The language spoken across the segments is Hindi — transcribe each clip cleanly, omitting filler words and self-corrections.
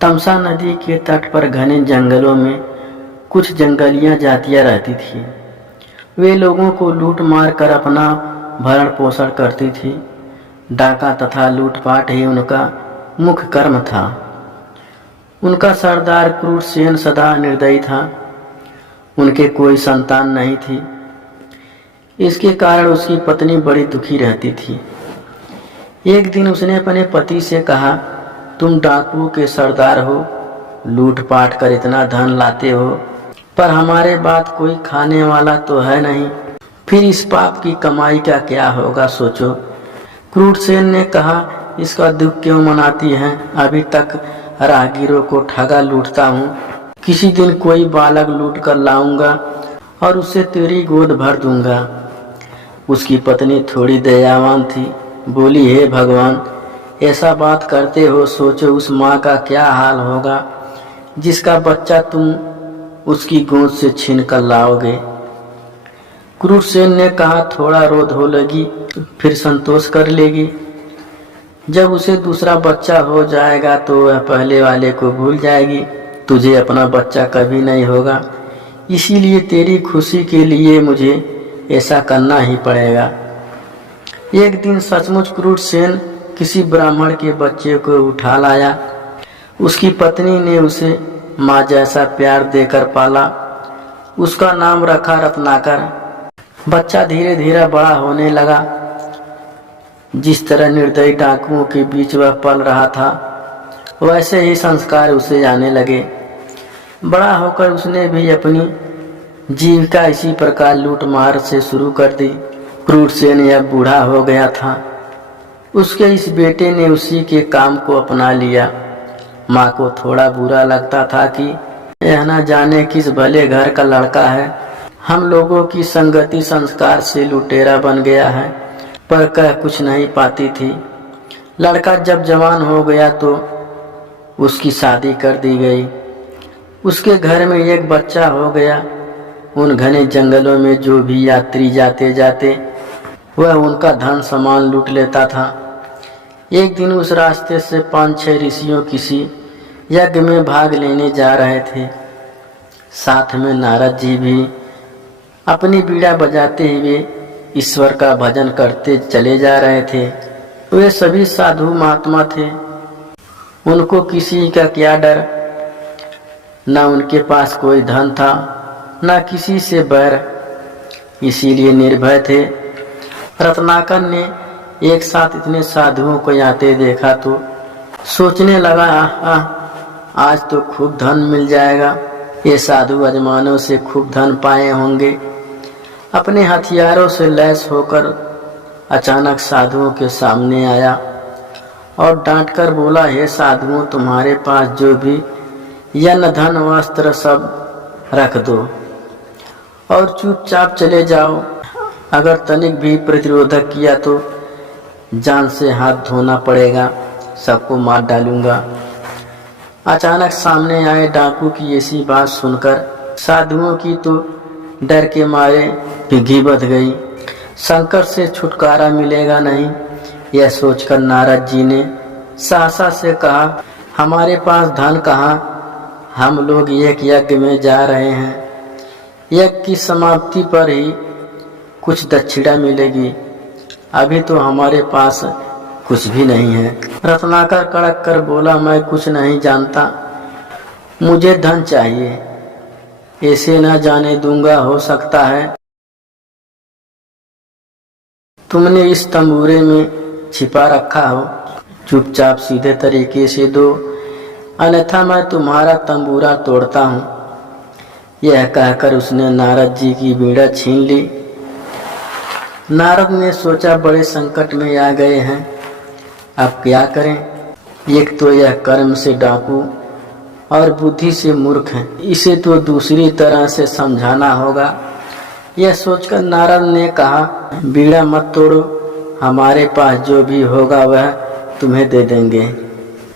तमसा नदी के तट पर घने जंगलों में कुछ जंगलियां जातियां रहती थी। वे लोगों को लूट मार कर अपना भरण पोषण करती थी। डाका तथा लूटपाट ही उनका मुख्य कर्म था। उनका सरदार क्रूरसेन सदा निर्दयी था। उनके कोई संतान नहीं थी। इसके कारण उसकी पत्नी बड़ी दुखी रहती थी। एक दिन उसने अपने पति से कहा, तुम डाकुओं के सरदार हो, लूटपाट कर इतना धन लाते हो, पर हमारे बाद कोई खाने वाला तो है नहीं। फिर इस पाप की कमाई का क्या होगा, सोचो। क्रूरसेन ने कहा, इसका दुख क्यों मनाती हैं? अभी तक राहगीरों को ठगा लूटता हूँ। किसी दिन कोई बालक लूट कर लाऊंगा और उसे तेरी गोद भर दूंगा। उसकी पत्नी थोड़ी दयावान थी। बोली, हे भगवान, ऐसा बात करते हो, सोचो उस माँ का क्या हाल होगा जिसका बच्चा तुम उसकी गोद से छीन कर लाओगे। क्रूरसेन ने कहा, थोड़ा रो धो लेगी, फिर संतोष कर लेगी। जब उसे दूसरा बच्चा हो जाएगा तो वह पहले वाले को भूल जाएगी। तुझे अपना बच्चा कभी नहीं होगा, इसीलिए तेरी खुशी के लिए मुझे ऐसा करना ही पड़ेगा। एक दिन सचमुच क्रूरसेन किसी ब्राह्मण के बच्चे को उठा लाया। उसकी पत्नी ने उसे माँ जैसा प्यार देकर पाला। उसका नाम रखा रत्नाकर। बच्चा धीरे धीरे बड़ा होने लगा। जिस तरह निर्दयी डाकुओं के बीच वह पल रहा था, वैसे ही संस्कार उसे आने लगे। बड़ा होकर उसने भी अपनी जीविका इसी प्रकार लूट मार से शुरू कर दी। क्रूरसेन अब बूढ़ा हो गया था। उसके इस बेटे ने उसी के काम को अपना लिया। माँ को थोड़ा बुरा लगता था कि यह न जाने किस भले घर का लड़का है, हम लोगों की संगति संस्कार से लुटेरा बन गया है, पर कह कुछ नहीं पाती थी। लड़का जब जवान हो गया तो उसकी शादी कर दी गई। उसके घर में एक बच्चा हो गया। उन घने जंगलों में जो भी यात्री जाते जाते वह उनका धन सामान लूट लेता था। एक दिन उस रास्ते से 5-6 ऋषियों किसी यज्ञ में भाग लेने जा रहे थे। साथ में नारद जी भी अपनी बीड़ा बजाते हुए ईश्वर का भजन करते चले जा रहे थे। वे सभी साधु महात्मा थे। उनको किसी का क्या डर। न उनके पास कोई धन था, न किसी से बैर, इसीलिए निर्भय थे। रत्नाकर ने एक साथ इतने साधुओं को आते देखा तो सोचने लगा, आज तो खूब धन मिल जाएगा। ये साधु अजमानों से खूब धन पाए होंगे। अपने हथियारों से लैस होकर अचानक साधुओं के सामने आया और डांटकर बोला, हे साधुओं, तुम्हारे पास जो भी यन्न धन वस्त्र सब रख दो और चुपचाप चले जाओ। अगर तनिक भी प्रतिरोधक किया तो जान से हाथ धोना पड़ेगा, सबको मार डालूंगा। अचानक सामने आए डाकू की ऐसी बात सुनकर साधुओं की तो डर के मारे पिघी बध गई। संकट से छुटकारा मिलेगा नहीं, यह सोचकर नारद जी ने सहसा से कहा, हमारे पास धन कहाँ, हम लोग एक यज्ञ में जा रहे हैं। यज्ञ की समाप्ति पर ही कुछ दक्षिणा मिलेगी, अभी तो हमारे पास कुछ भी नहीं है। रत्नाकर कड़क कर बोला, मैं कुछ नहीं जानता, मुझे धन चाहिए, ऐसे न जाने दूंगा। हो सकता है तुमने इस तंबूरे में छिपा रखा हो, चुपचाप सीधे तरीके से दो, अन्यथा मैं तुम्हारा तंबूरा तोड़ता हूँ। यह कहकर उसने नारद जी की बीड़ा छीन ली। नारद ने सोचा, बड़े संकट में आ गए हैं, अब क्या करें। एक तो यह कर्म से डाकू और बुद्धि से मूर्ख है, इसे तो दूसरी तरह से समझाना होगा। यह सोचकर नारद ने कहा, बीड़ा मत तोड़ो, हमारे पास जो भी होगा वह तुम्हें दे देंगे।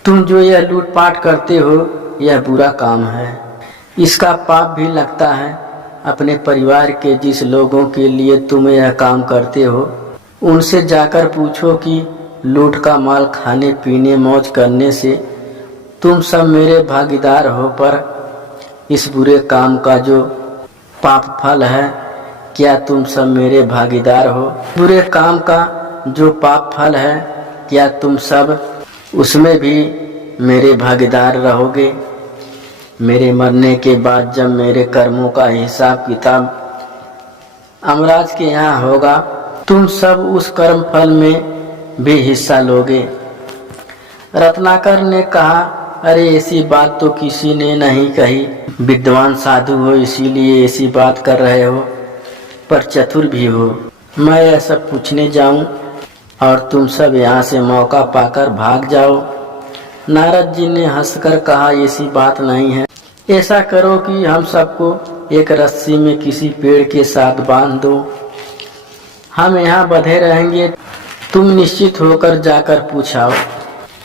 तुम जो यह लूटपाट करते हो यह बुरा काम है, इसका पाप भी लगता है। अपने परिवार के जिस लोगों के लिए तुम यह काम करते हो उनसे जाकर पूछो कि लूट का माल खाने पीने मौज करने से तुम सब मेरे भागीदार हो, पर इस बुरे काम का जो पाप फल है, क्या तुम सब मेरे भागीदार हो? बुरे काम का जो पाप फल है, क्या तुम सब उसमें भी मेरे भागीदार रहोगे? मेरे मरने के बाद जब मेरे कर्मों का हिसाब किताब अमराज के यहाँ होगा, तुम सब उस कर्म फल में भी हिस्सा लोगे। रत्नाकर ने कहा, अरे ऐसी बात तो किसी ने नहीं कही। विद्वान साधु हो इसीलिए ऐसी बात कर रहे हो, पर चतुर भी हो। मैं यह सब पूछने जाऊं और तुम सब यहाँ से मौका पाकर भाग जाओ। नारद जी ने हंसकर कहा, ऐसी बात नहीं है। ऐसा करो कि हम सबको एक रस्सी में किसी पेड़ के साथ बांध दो, हम यहाँ बंधे रहेंगे, तुम निश्चित होकर जाकर पूछाओ।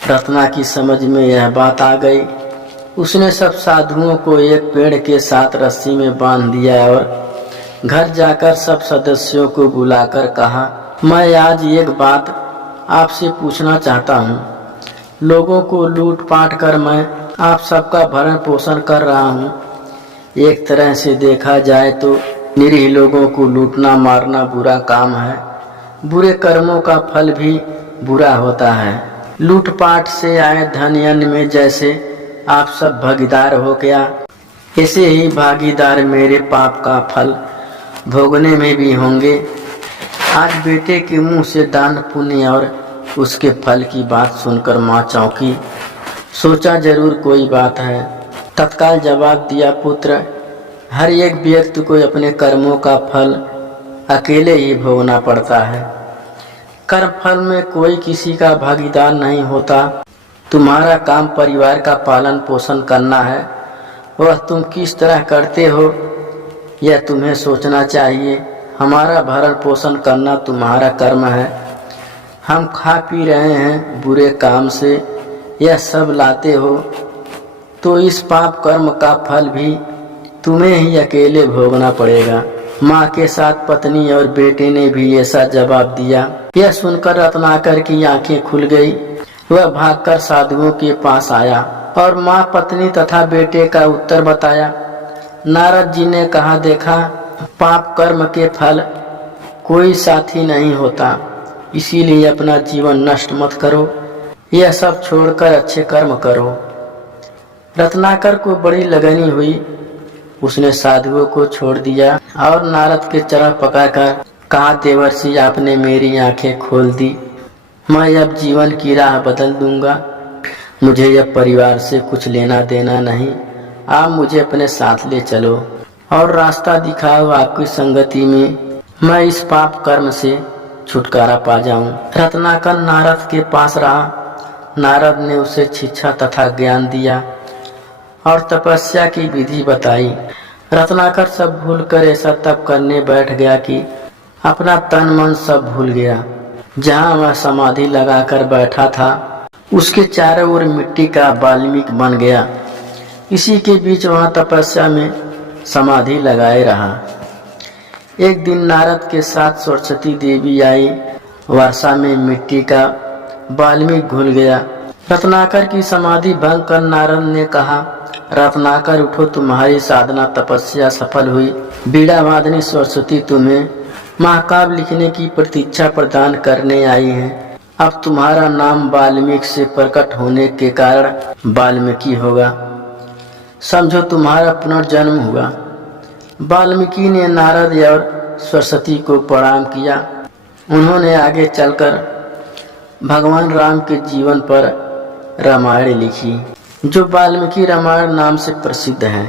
रत्ना की समझ में यह बात आ गई। उसने सब साधुओं को एक पेड़ के साथ रस्सी में बांध दिया और घर जाकर सब सदस्यों को बुलाकर कहा, मैं आज एक बात आपसे पूछना चाहता हूँ। लोगों को लूट पाट कर मैं आप सबका भरण पोषण कर रहा हूँ। एक तरह से देखा जाए तो निरीह लोगों को लूटना मारना बुरा काम है। बुरे कर्मों का फल भी बुरा होता है। लूटपाट से आए धन में जैसे आप सब भागीदार हो गया, ऐसे ही भागीदार मेरे पाप का फल भोगने में भी होंगे। आज बेटे के मुंह से दान पुण्य और उसके फल की बात सुनकर माँ चौंकी। सोचा जरूर कोई बात है। तत्काल जवाब दिया, पुत्र, हर एक व्यक्ति को अपने कर्मों का फल अकेले ही भोगना पड़ता है। कर्म फल में कोई किसी का भागीदार नहीं होता। तुम्हारा काम परिवार का पालन पोषण करना है। वह तुम किस तरह करते हो यह तुम्हें सोचना चाहिए। हमारा भरण पोषण करना तुम्हारा कर्म है। हम खा पी रहे हैं बुरे काम से, यह सब लाते हो तो इस पाप कर्म का फल भी तुम्हें ही अकेले भोगना पड़ेगा। माँ के साथ पत्नी और बेटे ने भी ऐसा जवाब दिया। यह सुनकर रत्नाकर की आंखें खुल गई। वह भागकर साधुओं के पास आया और माँ, पत्नी तथा बेटे का उत्तर बताया। नारद जी ने कहा, देखा, पाप कर्म के फल कोई साथी नहीं होता, इसीलिए अपना जीवन नष्ट मत करो। यह सब छोड़कर अच्छे कर्म करो। रत्नाकर को बड़ी लगनी हुई। उसने साधुओं को छोड़ दिया और नारद के चरण पकड़कर कहा, देवर्षि, आपने मेरी आंखें खोल दी। मैं अब जीवन की राह बदल दूंगा। मुझे अब परिवार से कुछ लेना देना नहीं। आप मुझे अपने साथ ले चलो और रास्ता दिखाओ। आपकी संगति में मैं इस पाप कर्म से छुटकारा पा जाऊं। रत्नाकर नारद के पास रहा। नारद ने उसे शिक्षा तथा ज्ञान दिया और तपस्या की विधि बताई। रत्नाकर सब भूलकर ऐसा तप करने बैठ गया कि अपना तन मन सब भूल गया। जहाँ वह समाधि लगाकर बैठा था उसके चारों ओर मिट्टी का वाल्मीकि बन गया। इसी के बीच वहाँ तपस्या में समाधि लगाए रहा। एक दिन नारद के साथ सरस्वती देवी आई। वर्षा में मिट्टी का वाल्मीकि घुल गया। रत्नाकर की समाधि भंग कर नारद ने कहा, रत्नाकर उठो, तुम्हारी साधना तपस्या सफल हुई। बीड़ा वादनी सरस्वती तुम्हें महाकाव्य लिखने की प्रतीक्षा प्रदान करने आई है। अब तुम्हारा नाम वाल्मीकि से प्रकट होने के कारण वाल्मीकि होगा। समझो तुम्हारा पुनर्जन्म हुआ। वाल्मीकि ने नारद और सरस्वती को प्रणाम किया। उन्होंने आगे चलकर भगवान राम के जीवन पर रामायण लिखी, जो वाल्मीकि रामायण नाम से प्रसिद्ध है।